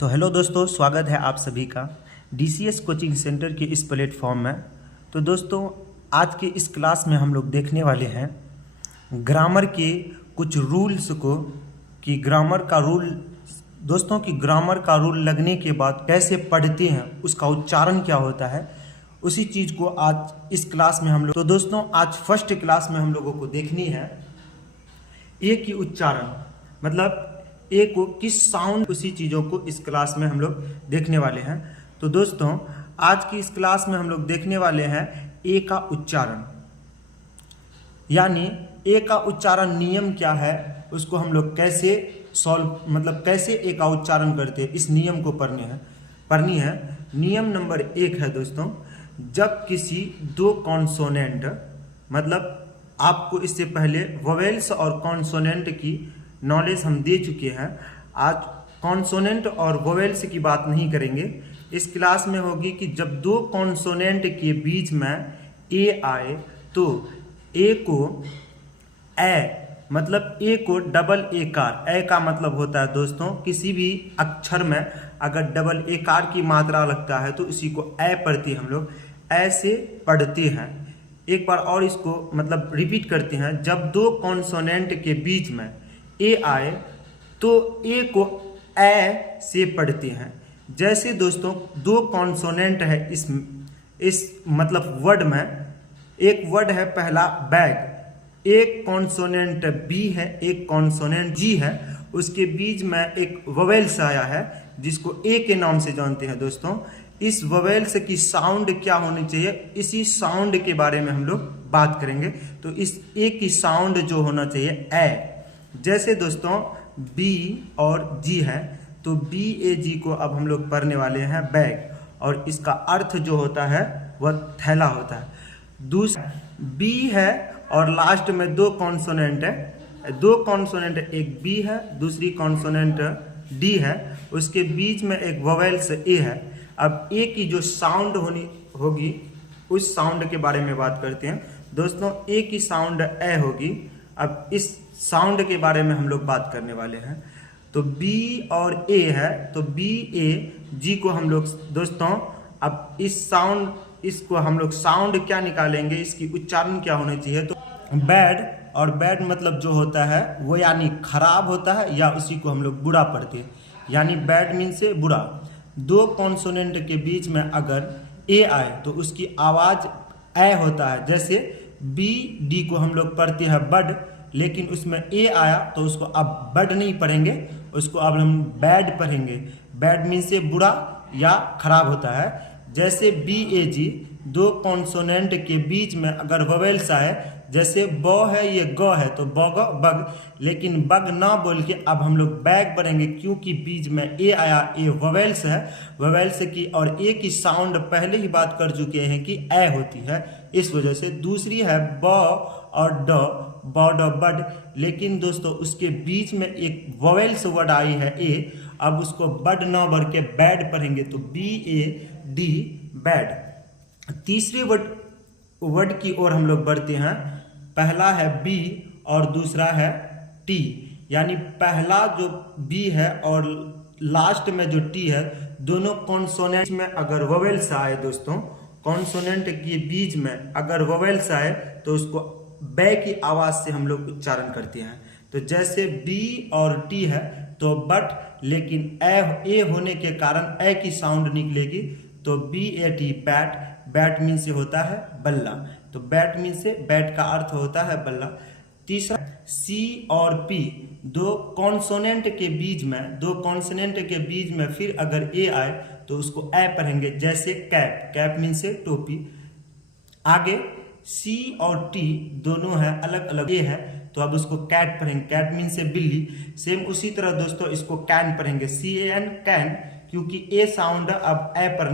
तो हेलो दोस्तों, स्वागत है आप सभी का DCS कोचिंग सेंटर के इस प्लेटफॉर्म में। तो दोस्तों, आज के इस क्लास में हम लोग देखने वाले हैं ग्रामर के कुछ रूल्स को कि ग्रामर का रूल लगने के बाद कैसे पढ़ते हैं, उसका उच्चारण क्या होता है, उसी चीज़ को आज इस क्लास में हम लोग। तो दोस्तों, आज फर्स्ट क्लास में हम लोगों को देखनी है ए की उच्चारण, मतलब ए को किस साउंड, उसी चीज़ों को इस क्लास में हम लोग देखने वाले हैं। तो दोस्तों, आज की इस क्लास में हम लोग देखने वाले हैं ए का उच्चारण, यानी ए का उच्चारण नियम क्या है, उसको हम लोग कैसे कैसे ए का उच्चारण करते हैं, इस नियम को पढ़नी है। नियम नंबर 1 है दोस्तों, जब किसी दो कॉन्सोनेंट, मतलब आपको इससे पहले वोवेल्स और कॉन्सोनेंट की नॉलेज हम दे चुके हैं। आज कॉन्सोनेंट और वोवेल्स की बात नहीं करेंगे, इस क्लास में होगी कि जब दो कॉन्सोनेंट के बीच में ए आए तो ए को मतलब ए को डबल एकार, ए का मतलब होता है दोस्तों किसी भी अक्षर में अगर डबल एकार की मात्रा लगता है तो इसी को ए पढ़ते हम लोग, ऐसे पढ़ते हैं। एक बार और इसको मतलब रिपीट करते हैं, जब दो कॉन्सोनेंट के बीच में ए आए तो ए को ए से पढ़ते हैं। जैसे दोस्तों दो कॉन्सोनेंट है इस मतलब वर्ड में, एक वर्ड है पहला बैग, एक कॉन्सोनेंट बी है, एक कॉन्सोनेंट जी है, उसके बीच में एक वोवेल्स आया है जिसको ए के नाम से जानते हैं दोस्तों। इस वोवेल्स की साउंड क्या होनी चाहिए, इसी साउंड के बारे में हम लोग बात करेंगे। तो इस ए की साउंड जो होना चाहिए ए। जैसे दोस्तों बी और जी है, तो बी ए जी को अब हम लोग पढ़ने वाले हैं बैग, और इसका अर्थ जो होता है वह थैला होता है। दूसरा बी है और लास्ट में दो कॉन्सोनेंट है, दो कॉन्सोनेंट, एक बी है, दूसरी कॉन्सोनेंट डी है, उसके बीच में एक वोवेल्स ए है। अब ए की जो साउंड होगी उस साउंड के बारे में बात करते हैं दोस्तों। ए की साउंड ए होगी। अब इस साउंड के बारे में हम लोग बात करने वाले हैं। तो बी और ए है, तो बी ए जी को हम लोग दोस्तों, अब इसको हम लोग साउंड क्या निकालेंगे, इसकी उच्चारण क्या होनी चाहिए। तो बैड, और बैड मतलब जो होता है वो यानी खराब होता है, या उसी को हम लोग बुरा पढ़ते हैं, यानी बैड मीन से बुरा। दो कॉन्सोनेंट के बीच में अगर ए आए तो उसकी आवाज ए होता है। जैसे बी डी को हम लोग पढ़ते हैं बड, लेकिन उसमें ए आया तो उसको अब बड नहीं पढ़ेंगे, उसको अब हम बैड पढ़ेंगे। बैड मीन से बुरा या खराब होता है। जैसे बी ए जी, दो कॉन्सोनेंट के बीच में अगर वोवेल्स आए, जैसे ब है ये ग है तो बग बग, लेकिन बग ना बोल के अब हम लोग बैग पढ़ेंगे, क्योंकि बीच में ए आया, ए वोवेल्स है, वोवेल्स की और ए की साउंड पहले ही बात कर चुके हैं कि ए होती है, इस वजह से। दूसरी है ब और ड, बड बड, लेकिन दोस्तों उसके बीच में एक वोवेल्स वर्ड आई है ए, अब उसको बड ना बढ़ के बैड पढ़ेंगे, तो बी ए डी बैड। तीसरे वर्ड की ओर हम लोग बढ़ते हैं। पहला है बी और दूसरा है टी, यानी पहला जो बी है और लास्ट में जो टी है, दोनों कॉन्सोनेंट में अगर वोवेल्स आए दोस्तों, कॉन्सोनेंट के बीच में अगर वोवेल्स आए तो उसको बै की आवाज से हम लोग उच्चारण करते हैं। तो जैसे बी और टी है तो बट, लेकिन ए होने के कारण ए की साउंड निकलेगी, तो B A T bat, bat mean से होता है बल्ला, तो बैट मीन से बैट का अर्थ होता है बल्ला। तीसरा सी और पी, दो कॉन्सोनेंट के बीच में फिर अगर ए आए तो उसको ए पढ़ेंगे। जैसे कैप, कैप मीन से टोपी। आगे सी और टी दोनों है अलग अलग, ए है तो अब उसको कैट पढ़ेंगे, कैट मीन से बिल्ली। सेम उसी तरह दोस्तों इसको कैन पढ़ेंगे, CAN कैन, क्योंकि ए साउंड अब ए पर